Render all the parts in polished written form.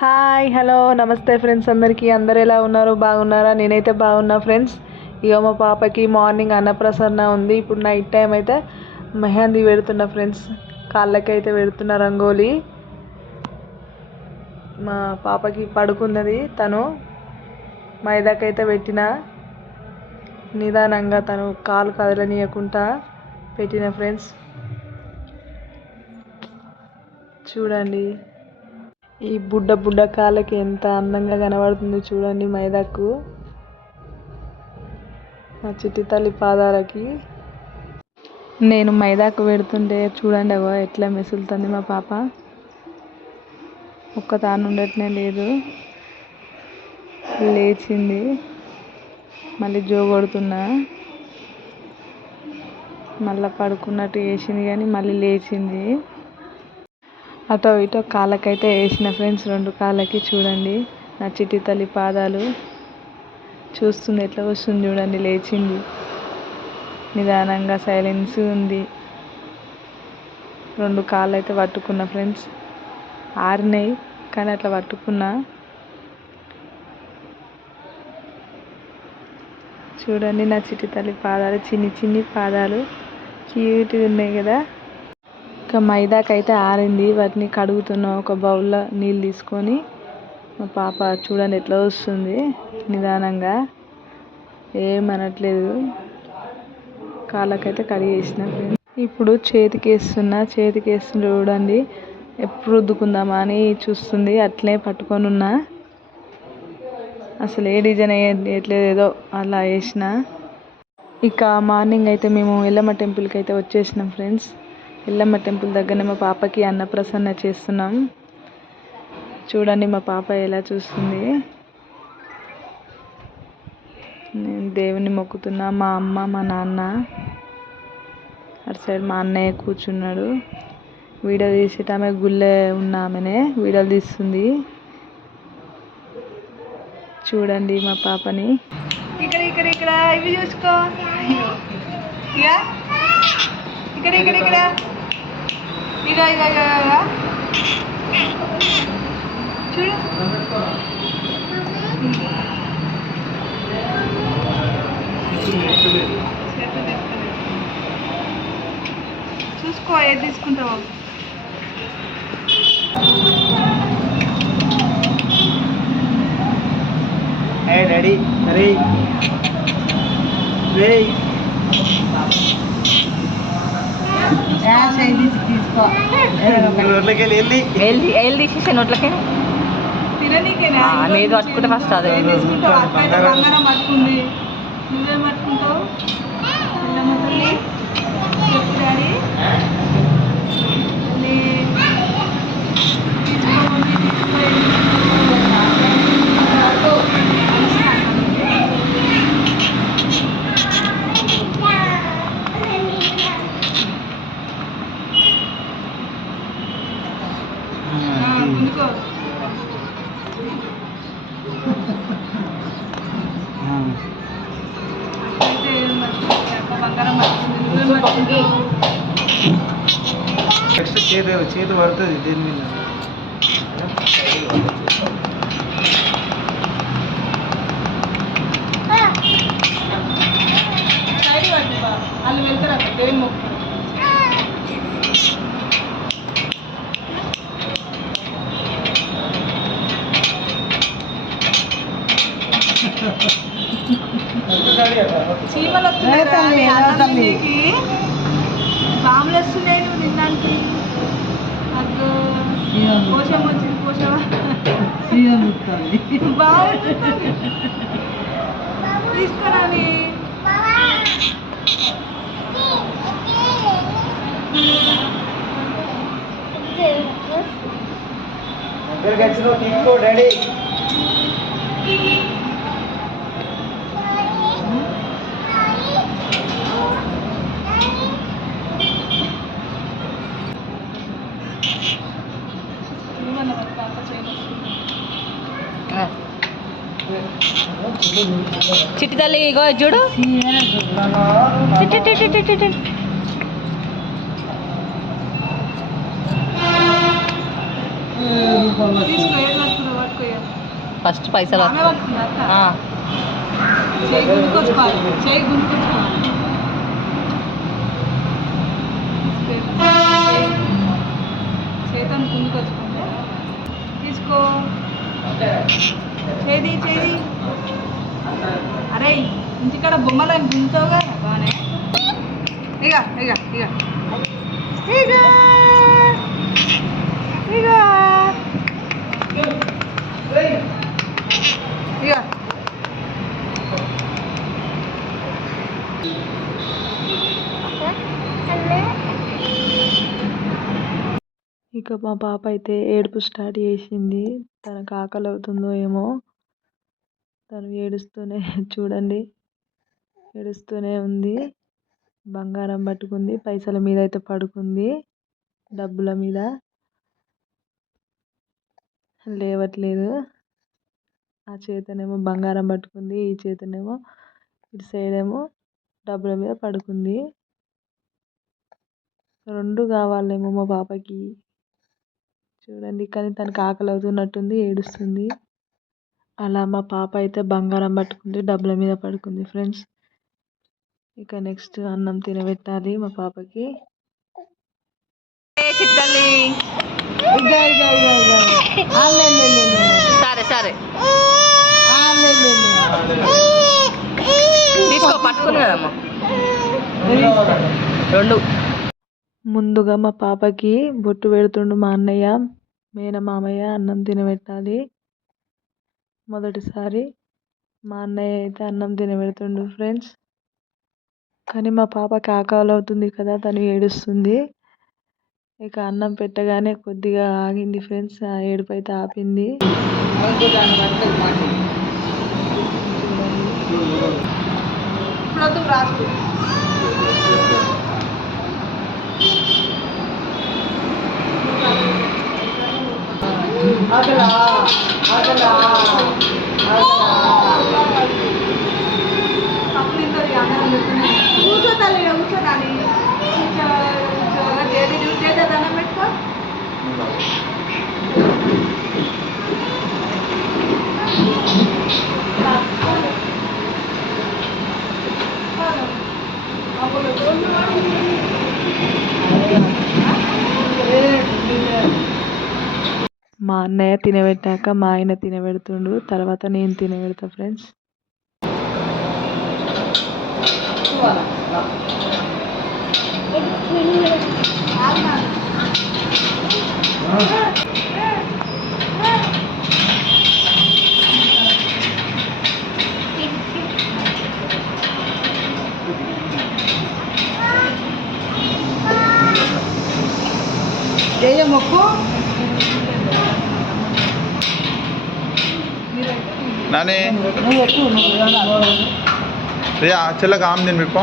Hi hello నమస్తే friends అందరూ ఎలా ఉన్నారు బాగున్నారా? నేనైతే బాగున్నా ఫ్రెండ్స్. ఇక మా పాపకి మార్నింగ్ అన్నప్రసన్న ఉంది. ఇప్పుడు నైట్ టైం అయితే మెహందీ పెడుతున్నా ఫ్రెండ్స్. కాళ్ళకైతే పెడుతున్న రంగోలీ. మా పాపకి పడుకున్నది, తను మైదాకైతే పెట్టిన నిదానంగా తను కాలు కదలనీయకుండా పెట్టిన ఫ్రెండ్స్. చూడండి ఈ బుడ్డ కాళ్ళకి ఎంత అందంగా కనబడుతుందో చూడండి మైదాకు. నా చిట్టి తల్లి పాదాలకి నేను మైదాకు పెడుతుంటే చూడండి అగో ఎట్లా మెసులుతుంది మా పాప. ఒక్క తాను ఉండట్నే లేదు, లేచింది. మళ్ళీ జో కొడుతున్నా, మళ్ళీ పడుకున్నట్టు వేసింది కానీ మళ్ళీ లేచింది. అటో ఇటో కాళ్ళకైతే వేసిన ఫ్రెండ్స్, 2 కాళ్ళకి. చూడండి నా చిట్టి తల్లి పాదాలు. చూస్తుంది ఎట్లా వస్తుంది చూడండి. లేచింది నిదానంగా, సైలెన్స్ ఉంది. 2 కాళ్ళు అయితే పట్టుకున్నా ఫ్రెండ్స్. ఆరినాయి కానీ అట్లా పట్టుకున్నా. చూడండి నా చిట్టి తల్లి పాదాలు, చిన్ని పాదాలు క్యూట్గా ఉన్నాయి కదా. ఇంకా మైదాకైతే ఆరింది, వాటిని కడుగుతున్నా ఒక బౌల్లో నీళ్ళు తీసుకొని. మా పాప చూడండి ఎట్లా వస్తుంది నిదానంగా, ఏమనట్లేదు. కాళ్ళకైతే కడిగేసిన. ఇప్పుడు చేతికి వేస్తున్నా చూడండి. ఎప్పుడు రుద్దుకుందామా అని చూస్తుంది, అట్లే పట్టుకొని ఉన్నా. అసలు ఏ డిజైన్ వేయట్లేదు, ఏదో అలా వేసిన. ఇక మార్నింగ్ అయితే మేము ఎల్లమ్మ టెంపుల్కి అయితే వచ్చేసినాం ఫ్రెండ్స్. ఎల్లమ్మ టెంపుల్ దగ్గరనే మా పాపకి అన్నప్రసన్న చేస్తున్నాం. చూడండి మా పాప ఎలా చూస్తుంది. నేను దేవుని మొక్కుతున్నా. మా అమ్మ మా నాన్న, అటు సైడ్ మా అన్నయ్య కూర్చున్నాడు. వీడియో తీసేట ఆమె గుళ్ళే ఉన్న ఆమెనే వీడియోలు తీస్తుంది. చూడండి మా పాపని. ఇక్కడ ఇవి చూసుకో. ఇక్కడ ఇక చూడు. చూసుకో ఏది తీసుకుంటావు. రెడీ రెడీ తీసేసే నోట్లకే తిననీకేనా? లేదు పట్టుకుంటే ఫస్ట్ అదే బంగారం పట్టుకుంది. నువ్వేం పట్టుకుంటావు? డాడీ ముందుకో. చేతి పడుతుంది దీని మీద. వాళ్ళు వెళ్తారు అక్కడ దేవుని మొక్కుతారు. చీమలు వస్తున్నాయి, బాంబులు వస్తున్నాయి. నువ్వు నిన్నానికి అగ్గో పోషం వచ్చింది. పోషమా బాగుంటుంది, తీసుకురాని. తీసుకో డాడీ. చిట్టి తల్లి ఇగో చూడు. తీసుకో ఫస్ట్ పైసలు ఆమె పడుతుంది అక్క. ఆ. చేయి గుంజుకొచ్చుకోవాలి, చేయి గుంజుకొచ్చుకోవాలి. చేతో గుంజుకొచ్చుకుంటే తీసుకో. చేది చేది. అరే ఇంటికాడ బొమ్మలని గుంజుతావుగా బాగానే. ఇక ఇక ఇక ఇక ఇక ఇక ఇక మా పాప అయితే ఏడుపు స్టార్ట్ చేసింది. తనకు ఆకలి అవుతుందో ఏమో, తను ఏడుస్తూనే చూడండి ఏడుస్తూనే ఉంది. బంగారం పట్టుకుంది, పైసల మీద అయితే పడుకుంది, డబ్బుల మీద లేవట్లేదు. ఆ చేతనేమో బంగారం పట్టుకుంది, ఈ చేతనేమో ఇటు సైడ్ ఏమో డబ్బుల మీద పడుకుంది. రెండు కావాలేమో మా పాపకి చూడండి. కానీ తనకు ఆకలి అవుతున్నట్టుంది, ఏడుస్తుంది. అలా మా పాప అయితే బంగారం పట్టుకుంది, డబ్బుల మీద పడుకుంది ఫ్రెండ్స్. ఇక నెక్స్ట్ అన్నం తినబెట్టాలి మా పాపకి. చిట్టల్లి ఇక ఇక ఇక ఇక సరే సరే తీసుకో, పట్టుకుని కదమ్మా రెండు. ముందుగా మా పాపకి బొట్టు పెడుతుండు మా అన్నయ్య, మేనమామయ్య. అన్నం తినబెట్టాలి. మొదటిసారి మా అన్నయ్య అయితే అన్నం తినబెడుతుండు ఫ్రెండ్స్. కానీ మా పాపకి ఆకలి అవుతుంది కదా, తను ఏడుస్తుంది. ఇక అన్నం పెట్టగానే కొద్దిగా ఆగింది ఫ్రెండ్స్, ఆ ఏడుపు అయితే ఆపింది. ఇప్పుడు రాసు. కూర్చో తల్లి, కూర్చో కానీ చేత దండం పెట్టుకో. మా అన్నయ్య తినబెట్టాక మా ఆయన తినబెడుతుండు, తర్వాత నేను తినబెడతా ఫ్రెండ్స్. జయ మొక్కు. నానే నువ్వు ఎక్కువ నువ్వు రియా చెల్ల కామ్ దీని మీకు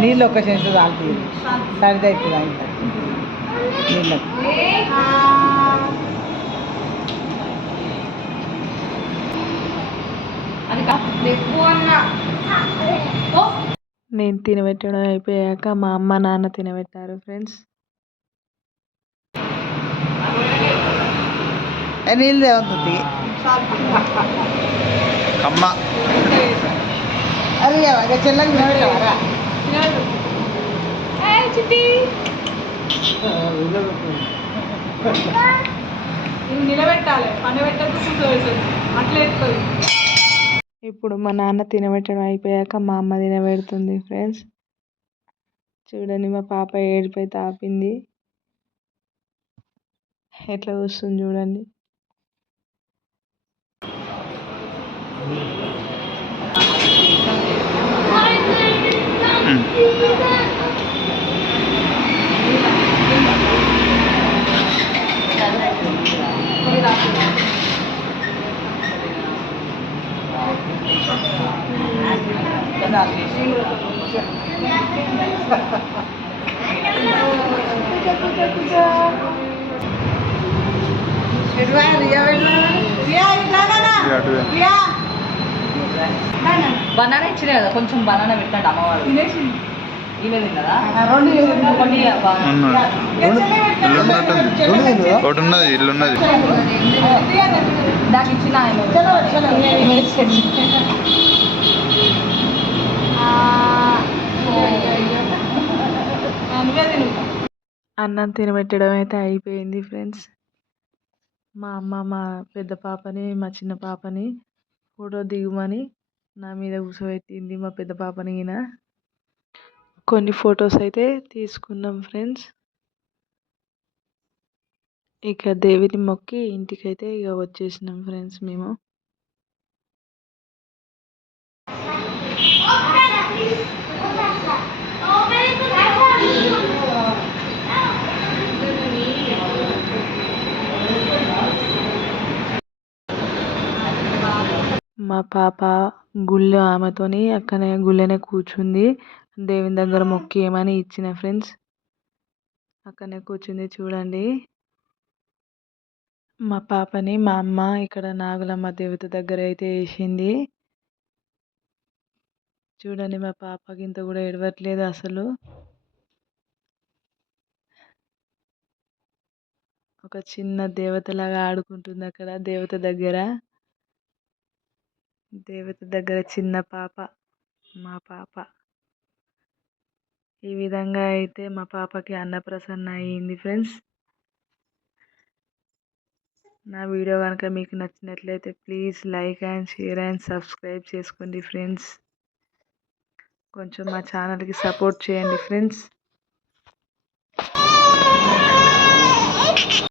నీళ్ళు ఒక సెన్స్ తాగుతుంది, సరిది అవుతుంది అంత నీళ్ళకి. నేను తినబెట్టడం అయిపోయాక మా అమ్మ నాన్న తినబెట్టారు ఫ్రెండ్స్. నీళ్ళు ఏమవుతుంది కమ్మ అరే చెల్లకి నిలబెట్టవారా? నిలబెట్టాలి, పండబెట్టకు కూర్చోబెట్టదు, అట్లా ఎత్తుతుంది. ఇప్పుడు మా నాన్న తినబెట్టడం అయిపోయాక మా అమ్మ తినబెడుతుంది ఫ్రెండ్స్. చూడండి మా పాప ఏడుపు అయితే ఆపింది, ఎట్లా వస్తుంది చూడండి. రియా అటు బనానా ఇచ్చిన కదా కొంచెం బనానా పెట్టండి అమ్మవాడు ఈమె తిన్నదా ఒకటి ఉన్నట్టుంది ఒకటి ఉన్నది ఇల్లు ఉన్నది దానికి ఇచ్చిన అన్నం తినబెట్టడం అయితే అయిపోయింది ఫ్రెండ్స్. మా అమ్మ మా పెద్ద పాపని మా చిన్న పాపని ఫోటో దిగమని నా మీద కూర్చోబెట్టింది. మా పెద్ద పాపని ఈయన కొన్ని ఫొటోస్ అయితే తీసుకున్నాం ఫ్రెండ్స్. ఇక దేవిని మొక్కి ఇంటికైతే ఇక వచ్చేసినాం ఫ్రెండ్స్ మేము. మా పాప గుళ్ళో ఆమెతోని అక్కనే గుళ్ళోనే కూర్చుంది. దేవుని దగ్గర మొక్కి ఏమని ఇచ్చిన ఫ్రెండ్స్. అక్కనే కూర్చుంది చూడండి. మా పాపని మా అమ్మ ఇక్కడ నాగులమ్మ దేవత దగ్గర అయితే వేసింది. చూడండి మా పాపకి ఇంత కూడా ఏడవట్లేదు అసలు. ఒక చిన్న దేవతలాగా ఆడుకుంటుంది అక్కడ దేవత దగ్గర. దేవత దగ్గర చిన్న పాప మా పాప. ఈ విధంగా అయితే మా పాపకి అన్నప్రసన్న అయ్యింది ఫ్రెండ్స్. నా వీడియో కనుక మీకు నచ్చినట్లయితే please like and share and subscribe చేసుకోండి ఫ్రెండ్స్. కొంచెం మా ఛానల్కి సపోర్ట్ చేయండి ఫ్రెండ్స్.